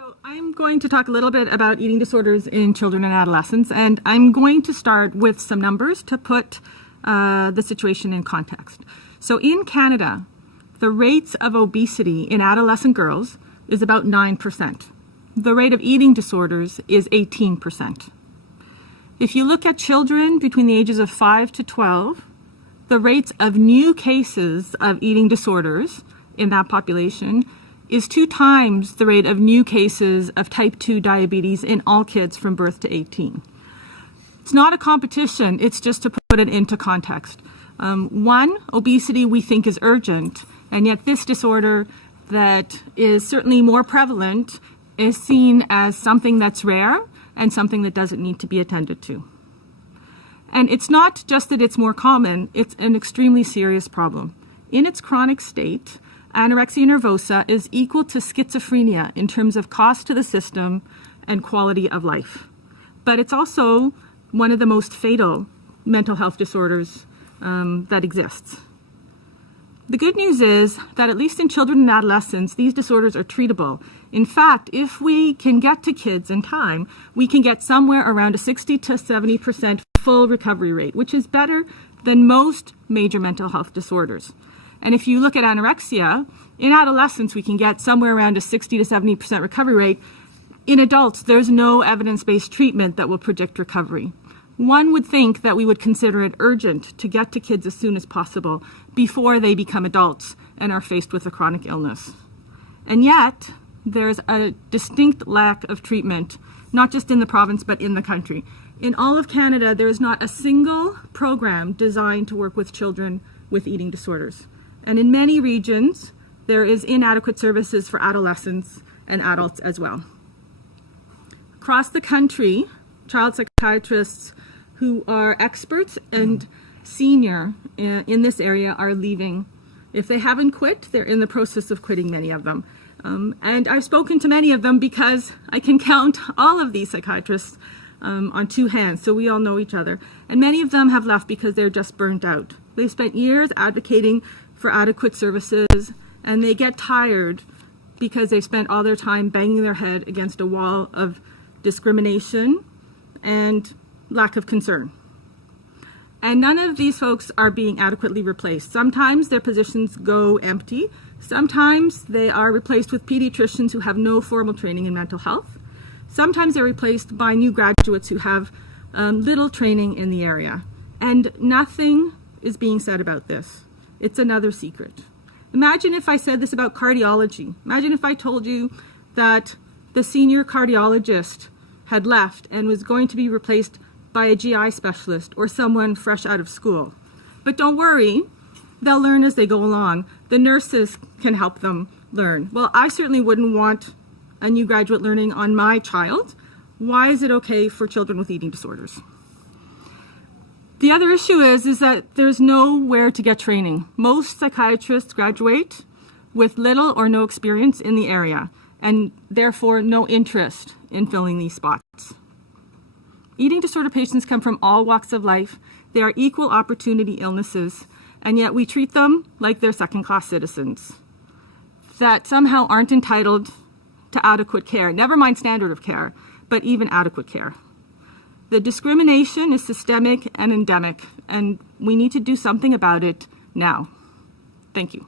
So I'm going to talk a little bit about eating disorders in children and adolescents, and I'm going to start with some numbers to put the situation in context. So in Canada, the rates of obesity in adolescent girls is about 9%. The rate of eating disorders is 18%. If you look at children between the ages of 5 to 12, the rates of new cases of eating disorders in that population is 2 times the rate of new cases of type 2 diabetes in all kids from birth to 18. It's not a competition, it's just to put it into context. One, obesity we think is urgent, and yet this disorder that is certainly more prevalent is seen as something that's rare and something that doesn't need to be attended to. And it's not just that it's more common, it's an extremely serious problem. In its chronic state, anorexia nervosa is equal to schizophrenia in terms of cost to the system and quality of life. But it's also one of the most fatal mental health disorders that exists. The good news is that at least in children and adolescents, these disorders are treatable. In fact, if we can get to kids in time, we can get somewhere around a 60 to 70% full recovery rate, which is better than most major mental health disorders. And if you look at anorexia, in adolescents, we can get somewhere around a 60 to 70% recovery rate. In adults, there's no evidence-based treatment that will predict recovery. One would think that we would consider it urgent to get to kids as soon as possible before they become adults and are faced with a chronic illness. And yet, there's a distinct lack of treatment, not just in the province, but in the country. In all of Canada, there is not a single program designed to work with children with eating disorders. And in many regions, there is inadequate services for adolescents and adults as well. Across the country, child psychiatrists who are experts and senior in this area are leaving. If they haven't quit, they're in the process of quitting, many of them. And I've spoken to many of them because I can count all of these psychiatrists on 2 hands, so we all know each other. And many of them have left because they're just burnt out. They've spent years advocating for adequate services, and they get tired because they've spent all their time banging their head against a wall of discrimination and lack of concern. And none of these folks are being adequately replaced. Sometimes their positions go empty. Sometimes they are replaced with pediatricians who have no formal training in mental health. Sometimes they're replaced by new graduates who have little training in the area. And nothing is being said about this. It's another secret. Imagine if I said this about cardiology. Imagine if I told you that the senior cardiologist had left and was going to be replaced by a GI specialist or someone fresh out of school. But don't worry, they'll learn as they go along. The nurses can help them learn. Well, I certainly wouldn't want a new graduate learning on my child. Why is it okay for children with eating disorders? The other issue is that there's nowhere to get training. Most psychiatrists graduate with little or no experience in the area, and therefore no interest in filling these spots. Eating disorder patients come from all walks of life. They are equal opportunity illnesses, and yet we treat them like they're second-class citizens that somehow aren't entitled to adequate care, never mind standard of care, but even adequate care. The discrimination is systemic and endemic, and we need to do something about it now. Thank you.